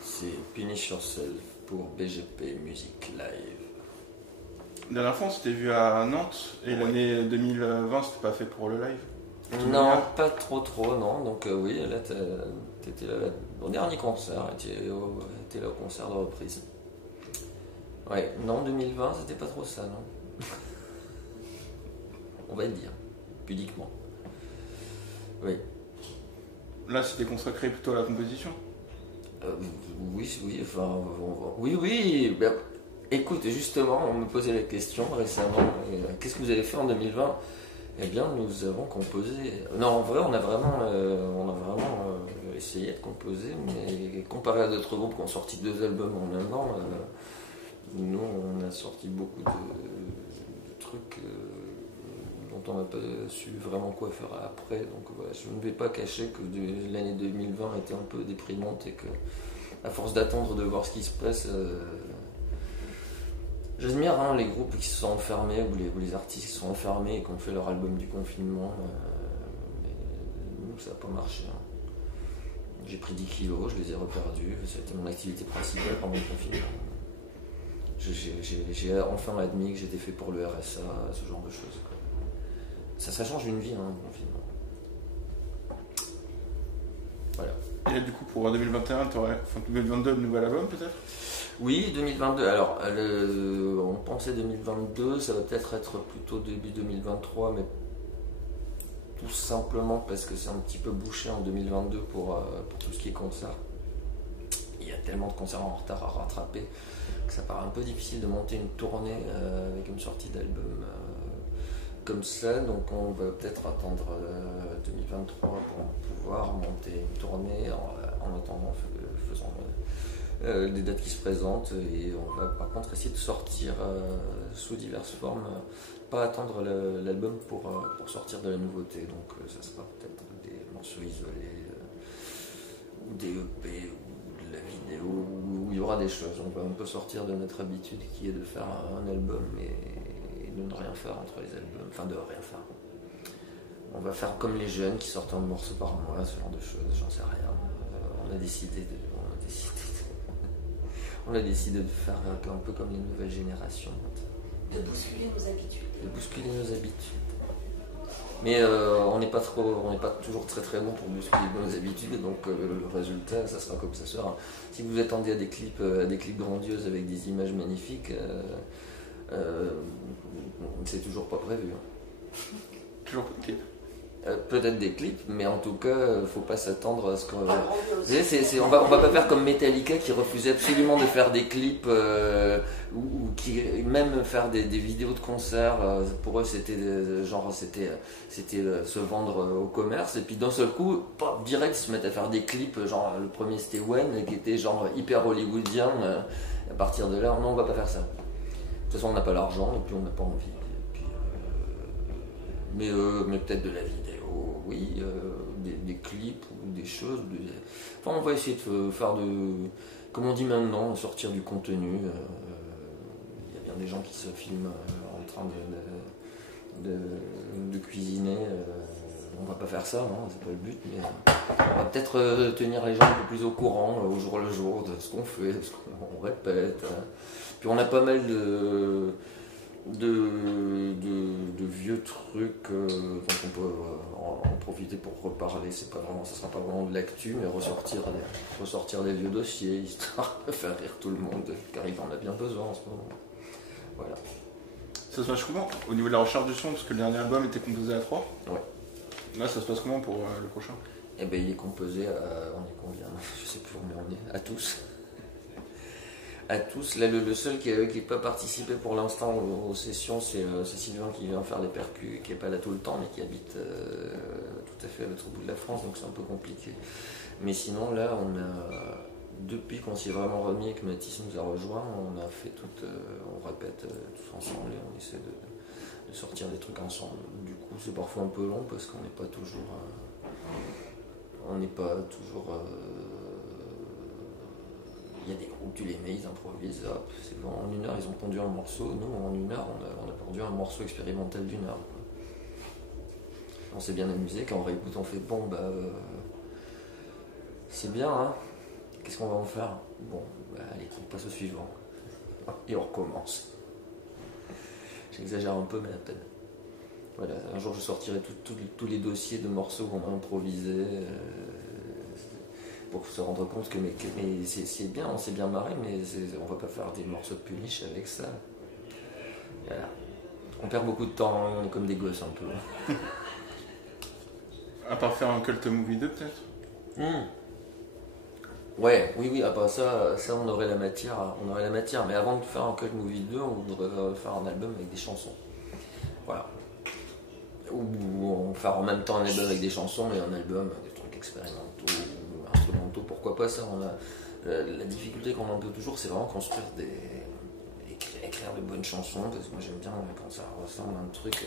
C'est Punish Yourself pour BGP Music Live. La dernière fois, on s'était vu à Nantes et l'année 2020, c'était pas fait pour le live. Non, pas trop, non. Donc oui, là, t'étais là au dernier concert, t'étais là au concert de reprise. Ouais, non, 2020, c'était pas trop ça, non. On va le dire, pudiquement. Oui. Là, c'était consacré plutôt à la composition. Oui, enfin, oui. Ben, écoute, justement, on me posait la question récemment, qu'est-ce que vous avez fait en 2020 ? Eh bien, nous avons composé. Non, en vrai, on a vraiment essayé de composer, mais comparé à d'autres groupes qui ont sorti 2 albums en un an, nous, on a sorti beaucoup de trucs dont on n'a pas su vraiment quoi faire après. Donc voilà, je ne vais pas cacher que l'année 2020 était un peu déprimante et que, à force d'attendre de voir ce qui se passe, j'admire les groupes qui se sont enfermés ou les artistes qui se sont enfermés et qui ont fait leur album du confinement. Mais nous, ça n'a pas marché. J'ai pris 10 kilos, je les ai reperdus. C'était mon activité principale pendant le confinement. J'ai enfin admis que j'étais fait pour le RSA, ce genre de choses. Ça change une vie, le confinement. Voilà. Et là, du coup, pour 2021, 2022, le nouvel album peut-être ? Oui, 2022. Alors, on pensait 2022, ça va peut-être être plutôt début 2023, mais tout simplement parce que c'est un petit peu bouché en 2022 pour tout ce qui est concert. Il y a tellement de concerts en retard à rattraper que ça paraît un peu difficile de monter une tournée avec une sortie d'album comme ça. Donc, on va peut-être attendre 2023 pour pouvoir monter une tournée en attendant, faisant des dates qui se présentent, et on va par contre essayer de sortir sous diverses formes, pas attendre l'album pour sortir de la nouveauté. Donc ça sera peut-être des morceaux isolés ou des EP ou de la vidéo où il y aura des choses. On va un peu sortir de notre habitude qui est de faire un album et de ne rien faire entre les albums, enfin de rien faire. On va faire comme les jeunes qui sortent un morceau par mois, ce genre de choses, j'en sais rien. On a décidé de faire un peu comme les nouvelles générations. De bousculer nos habitudes. Mais on n'est pas toujours très bon pour bousculer nos habitudes, donc le résultat, ça sera comme ça sera. Si vous attendez à des clips grandioses avec des images magnifiques, c'est toujours pas prévu. Toujours pas de clip. Peut-être des clips, mais en tout cas, faut pas s'attendre à ce qu'on. On va pas faire comme Metallica qui refusait absolument de faire des clips ou qui même faire des vidéos de concert. Pour eux, c'était se vendre au commerce. Et puis d'un seul coup, direct, ils se mettent à faire des clips. Genre le premier c'était When, qui était genre hyper hollywoodien. À partir de là, non, on va pas faire ça. De toute façon, on n'a pas l'argent et puis on n'a pas envie. Mais peut-être de la vidéo, oui, des clips ou des choses. Enfin, on va essayer de faire comme on dit maintenant, sortir du contenu. Il y a bien des gens qui se filment en train de cuisiner. On va pas faire ça, non, c'est pas le but, mais on va peut-être tenir les gens un peu plus au courant, au jour le jour, de ce qu'on fait, de ce qu'on répète. Puis on a pas mal de vieux trucs dont on peut en profiter pour reparler. Ça sera pas vraiment de l'actu, mais ressortir des vieux dossiers, histoire de faire rire tout le monde, car il en a bien besoin en ce moment. Voilà. Ça se passe comment au niveau de la recherche du son, parce que le dernier album était composé à 3 ? Ouais. Là, ça se passe comment pour le prochain ? Eh ben, il est composé à... on est combien ? Je sais plus combien on est. À tous. À tous. Là, le seul qui n'a pas participé pour l'instant aux sessions, c'est Sylvain qui vient faire les percus, qui n'est pas là tout le temps, mais qui habite tout à fait à l'autre bout de la France, donc c'est un peu compliqué. Mais sinon, là, depuis qu'on s'y est vraiment remis et que Mathis nous a rejoint, on répète tous ensemble et on essaie de sortir des trucs ensemble. Du coup, c'est parfois un peu long parce qu'on n'est pas toujours... Il y a des groupes, tu les mets, ils improvisent, hop, c'est bon, en 1 heure ils ont pondu un morceau. Nous, en 1 heure, on a pondu un morceau expérimental d'1 heure. On s'est bien amusé, quand on réécoute, on fait bon, c'est bien, hein. Qu'est-ce qu'on va en faire? Bon, allez, on passe au suivant. Et on recommence. J'exagère un peu, mais à peine. Voilà, un jour je sortirai tous les dossiers de morceaux qu'on a improvisés pour se rendre compte que mais c'est bien, on s'est bien marré, mais on va pas faire des morceaux de Punish avec ça. Voilà. On perd beaucoup de temps, on est comme des gosses un peu. À part faire un Cult Movie 2 peut-être. Ouais, oui, ça on aurait la matière, mais avant de faire un Cult Movie 2, on devrait faire un album avec des chansons. Voilà. Ou on faire en même temps un album avec des chansons et un album avec des trucs expérimentaux ou instrumentaux, pourquoi pas ça. La difficulté qu'on en peut toujours, c'est vraiment construire écrire de bonnes chansons, parce que moi j'aime bien quand ça ressemble à un truc.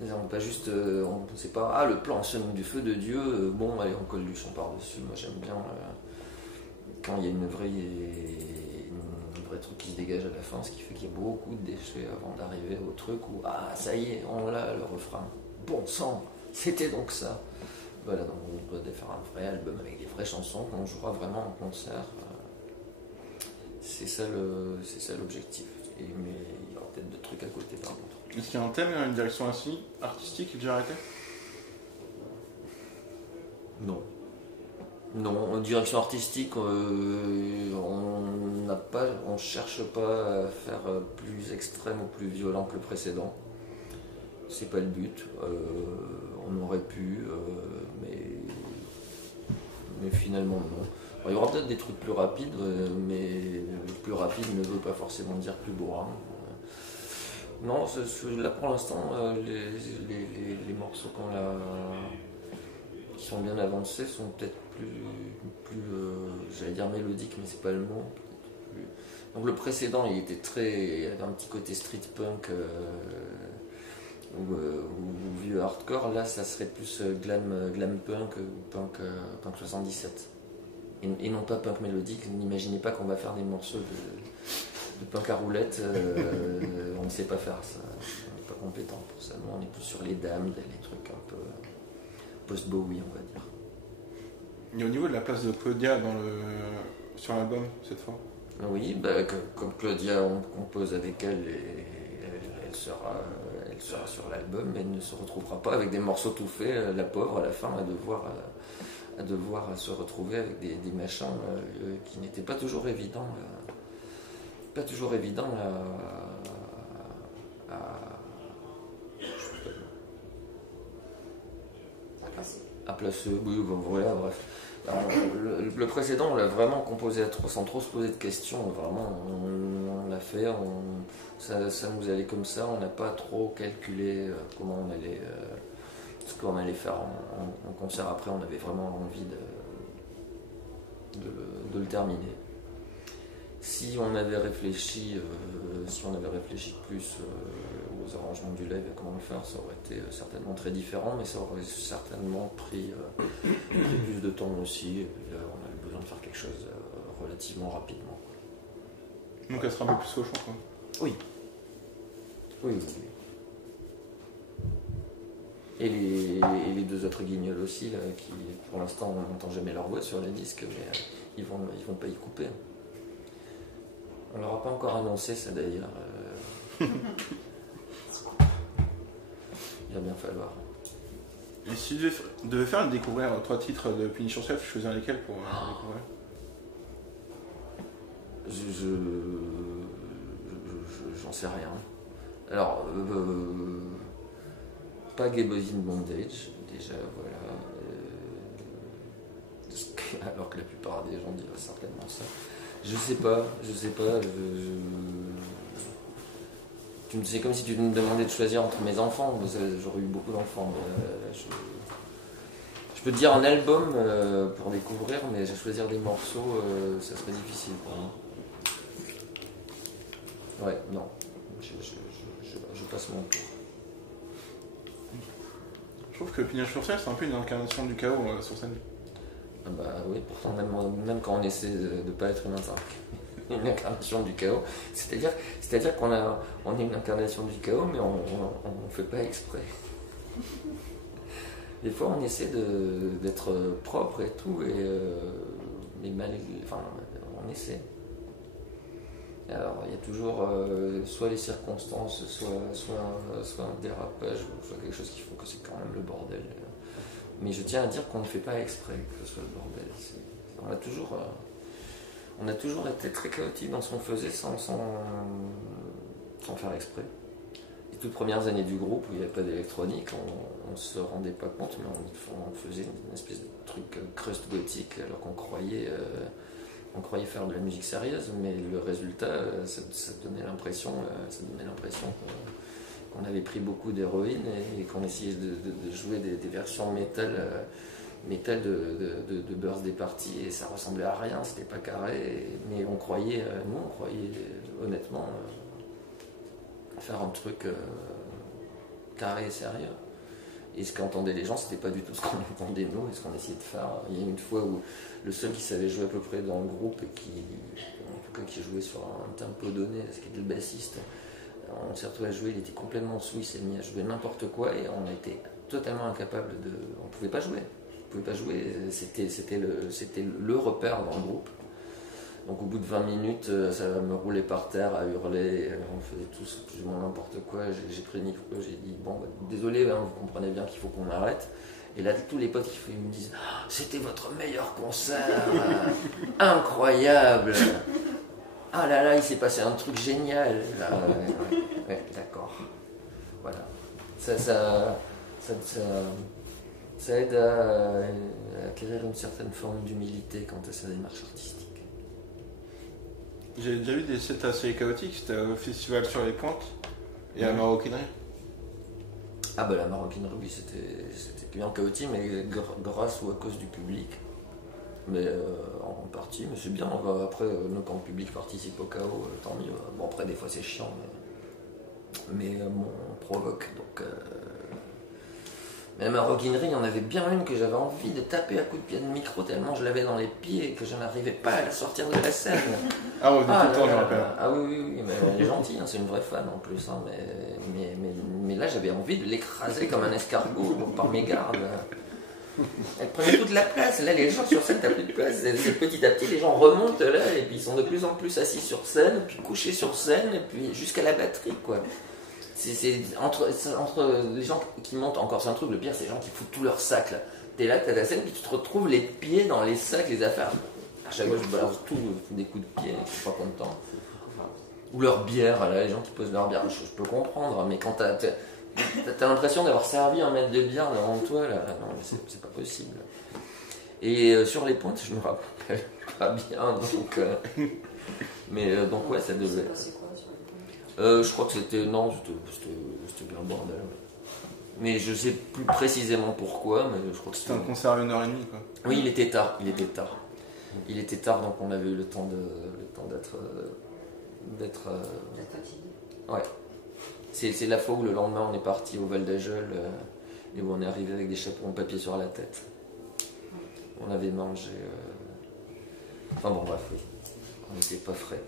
On pas juste, on sait pas, le plan sonne du feu de Dieu, bon allez on colle du chant par-dessus. Moi j'aime bien quand il y a une vraie truc qui se dégage à la fin, ce qui fait qu'il y a beaucoup de déchets avant d'arriver au truc où ça y est, on l'a le refrain. Bon sang, c'était donc ça. Voilà, donc on doit faire un vrai album avec des vraies chansons qu'on jouera vraiment en concert. C'est ça l'objectif. Mais il y aura peut-être d'autres trucs à côté par contre. Est-ce qu'il y a un thème, une direction ainsi artistique qui est déjà arrêtée? Non, en direction artistique, on cherche pas à faire plus extrême ou plus violent que le précédent. C'est pas le but. On aurait pu, mais finalement non. Alors, il y aura peut-être des trucs plus rapides, mais plus rapide ne veut pas forcément dire plus bourrin. Non, là pour l'instant, les morceaux qui sont bien avancés sont peut-être plus j'allais dire mélodiques, mais c'est pas le mot. Donc le précédent, il avait un petit côté street punk ou vieux hardcore. Là, ça serait plus glam punk ou punk 77. Et non pas punk mélodique. N'imaginez pas qu'on va faire des morceaux de punk à roulette. On ne sait pas faire ça. On n'est pas compétent pour ça. Nous, on est plus sur les dames, les trucs un peu post-Bowie, on va dire. Et au niveau de la place de Claudia sur l'album, cette fois? Oui, comme Claudia, on compose avec elle et elle sera sur l'album, mais elle ne se retrouvera pas avec des morceaux tout faits. La pauvre, à la fin, à devoir se retrouver avec des machins qui n'étaient pas toujours évidents. À placer. Oui, voilà, bref. Alors, le précédent, on l'a vraiment composé sans trop se poser de questions. Vraiment, on l'a fait. Ça nous allait comme ça. On n'a pas trop calculé comment ce qu'on allait faire en concert. Après, on avait vraiment envie de le terminer. Si on avait réfléchi plus aux arrangements du live et comment le faire, ça aurait été certainement très différent, mais ça aurait certainement pris plus de temps aussi. Et puis là, on avait besoin de faire quelque chose relativement rapidement. Donc elle sera un peu plus au champ, quoi. Oui. Et les deux autres guignols aussi, là, qui pour l'instant on n'entend jamais leur voix sur les disques, mais ils vont pas y couper. On leur a pas encore annoncé ça d'ailleurs. Il va bien falloir. Et si tu devais faire découvrir 3 titres de Punish Yourself, tu choisirais lesquels pour découvrir? J'en sais rien. Alors, pas Gay Boys in Bondage, déjà, voilà. Alors que la plupart des gens diraient certainement ça. Je sais pas. C'est comme si tu me demandais de choisir entre mes enfants. J'aurais eu beaucoup d'enfants. Je peux te dire un album pour découvrir, mais choisir des morceaux, ça serait difficile pour moi. Ouais, non. Je passe mon tour. Je trouve que Punish Yourself, c'est un peu une incarnation du chaos sur scène. Ah bah oui, pourtant même quand on essaie de ne pas être une incarnation du chaos, c'est-à-dire qu'on est une incarnation du chaos, mais on ne fait pas exprès. des fois on essaie d'être propre et tout, mais enfin, on essaie. Alors il y a toujours soit les circonstances, soit un dérapage, soit quelque chose qui fait que c'est quand même le bordel. Mais je tiens à dire qu'on ne fait pas exprès que ce soit le bordel. On a toujours été très chaotique dans ce qu'on faisait sans faire exprès. Les toutes premières années du groupe où il n'y avait pas d'électronique, on ne se rendait pas compte, mais on faisait une espèce de truc crust gothique alors qu'on croyait faire de la musique sérieuse, mais le résultat, ça donnait l'impression qu'on avait pris beaucoup d'héroïne et qu'on essayait de jouer des versions métal de Birthday Party, et ça ressemblait à rien, c'était pas carré, mais on croyait honnêtement faire un truc carré et sérieux. Et ce qu'entendaient les gens, c'était pas du tout ce qu'on entendait nous et ce qu'on essayait de faire. Il y a une fois où le seul qui savait jouer à peu près dans le groupe et qui jouait sur un tempo donné, ce qui était le bassiste, on s'est retrouvé à jouer, il était complètement sous, il s'est mis à jouer n'importe quoi et on a été totalement incapable de... On pouvait pas jouer, c'était le repère dans le groupe. Donc au bout de 20 minutes, ça me roulait par terre à hurler, on faisait tous plus ou moins n'importe quoi. J'ai pris le micro, j'ai dit bon, désolé, hein, vous comprenez bien qu'il faut qu'on arrête. Et là, tous les potes qui me disent c'était votre meilleur concert, incroyable. Ah là là, il s'est passé un truc génial. Ouais, d'accord. Voilà. Ça aide à acquérir une certaine forme d'humilité quant à sa démarche artistique. J'ai déjà vu des sets assez chaotiques, c'était au Festival sur les Pointes et à Maroquinerie. Ah bah la Maroquinerie, oui, c'était bien chaotique, mais grâce ou à cause du public. Mais en partie, mais c'est bien. Après, nous, quand le public participe au chaos, tant mieux. Bon, après, des fois, c'est chiant, mais on provoque. Donc, mais la maroquinerie, il y en avait bien une que j'avais envie de taper à coups de pied de micro tellement je l'avais dans les pieds et que je n'arrivais pas à la sortir de la scène. Ah ouais, tout le temps, je me rappelle. Ah oui, mais elle est gentille, hein, c'est une vraie fan en plus. Hein, mais là, j'avais envie de l'écraser comme un escargot par mes gardes. Elle prenait toute la place. Là, les gens sur scène, t'as plus de place. Et petit à petit, les gens remontent là, et puis ils sont de plus en plus assis sur scène, puis couchés sur scène, et puis jusqu'à la batterie, quoi. C'est entre les gens qui montent, encore c'est un truc, le pire, c'est les gens qui foutent tout leur sac là. T'es là, t'as ta scène, puis tu te retrouves les pieds dans les sacs, les affaires. À chaque fois, je balance tout, des coups de pied, je suis pas content. Ou leur bière, là, les gens qui posent leur bière, je peux comprendre, mais quand t'as l'impression d'avoir servi un mètre de bière devant toi, là, non, c'est pas possible. Et sur les pointes, je me rappelle pas bien, donc. Donc ouais, ça devait. Je crois que c'était. Non, c'était bien le bordel. Mais je sais plus précisément pourquoi, mais je crois que c'était un concert à 1h30, quoi. Oui, il était tard. Il était tard, donc on avait eu le temps d'être. Ouais. C'est la fois où le lendemain on est parti au Val d'Ajol et où on est arrivé avec des chapeaux en papier sur la tête. On avait mangé. Enfin bon, bref, oui. On n'était pas frais.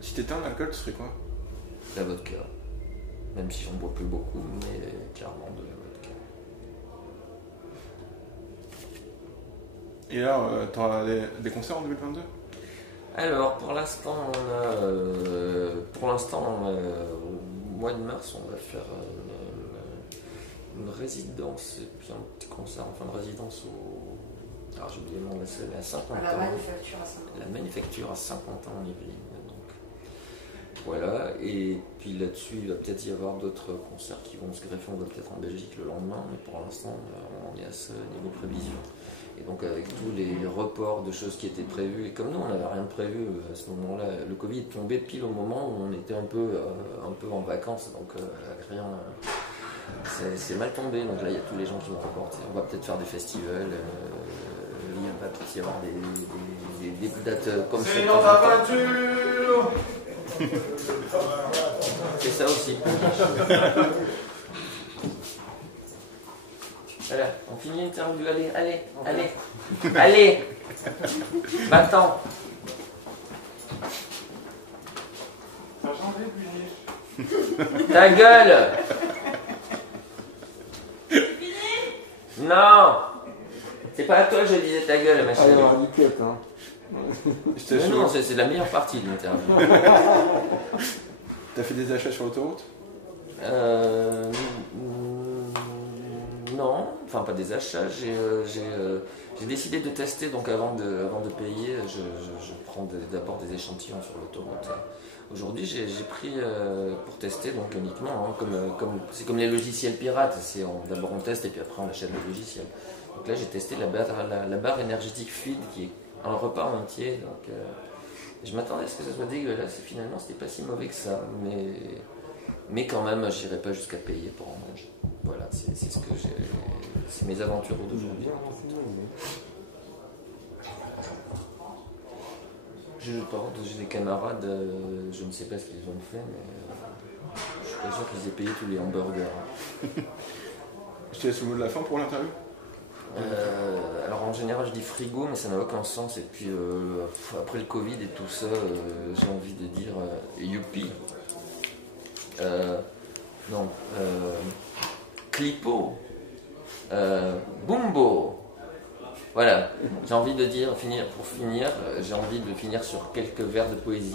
Si t'étais en alcool, tu serais quoi? La vodka. Même si j'en bois plus beaucoup, mais clairement de la vodka. Et là, t'auras des concerts en 2022? Alors, pour l'instant, au mois de mars, on va faire une résidence, et puis un petit concert en fin de résidence alors j'ai oublié le nom de la salle, à Saint-Quentin. La Manufacture à Saint-Quentin. La Manufacture à Saint-Quentin en Yvelines. Voilà, et puis là-dessus, il va peut-être y avoir d'autres concerts qui vont se greffer. On va peut-être en Belgique le lendemain, mais pour l'instant, on est à ce niveau prévision. Et donc, avec tous les reports de choses qui étaient prévues, et comme nous, on n'avait rien de prévu à ce moment-là, le Covid est tombé pile au moment où on était un peu en vacances, donc rien. C'est mal tombé, donc là, il y a tous les gens qui vont reporter. On va peut-être faire des festivals, il va peut-être y avoir des dates comme ça. C'est dans ta peinture. C'est ça aussi. Voilà, on finit l'interview. Allez. Va-t'en. Ça a changé, puis Ta gueule. Non. C'est pas à toi que je disais ta gueule, ma Ah, il y chérie. aura du cut, hein. J'étais Non, chaud. c'est la meilleure partie de l'interview. T'as fait des achats sur l'autoroute? Non, enfin pas des achats. J'ai décidé de tester, donc avant de payer, je prends d'abord des échantillons sur l'autoroute. Aujourd'hui, j'ai pris pour tester, donc uniquement, hein, c'est comme les logiciels pirates. D'abord on teste et puis après on achète le logiciel. Donc là, j'ai testé la barre énergétique fluide qui est un repas entier. Donc, je m'attendais à ce que ça soit dégueulasse et finalement, c'était pas si mauvais que ça. Mais quand même, j'irai pas jusqu'à payer pour en manger. Voilà, c'est mes aventures d'aujourd'hui. J'ai des camarades, je ne sais pas ce qu'ils ont fait, mais je suis pas sûr qu'ils aient payé tous les hamburgers. Je te laisse le mot de la fin pour l'interview. Alors en général je dis frigo, mais ça n'a aucun sens. Et puis après le Covid et tout ça, j'ai envie de dire youpi. Non, clipo, bumbo. Voilà, j'ai envie de dire, j'ai envie de finir sur quelques vers de poésie.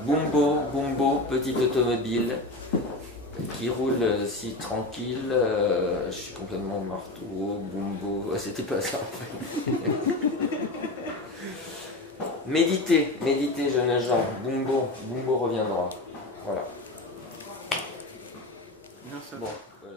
Bumbo, bumbo, petite automobile qui roule si tranquille. Je suis complètement marteau, bumbo. C'était pas ça en fait. Méditez, jeunes gens. Bumbo reviendra. Voilà. Merci. Bon, voilà.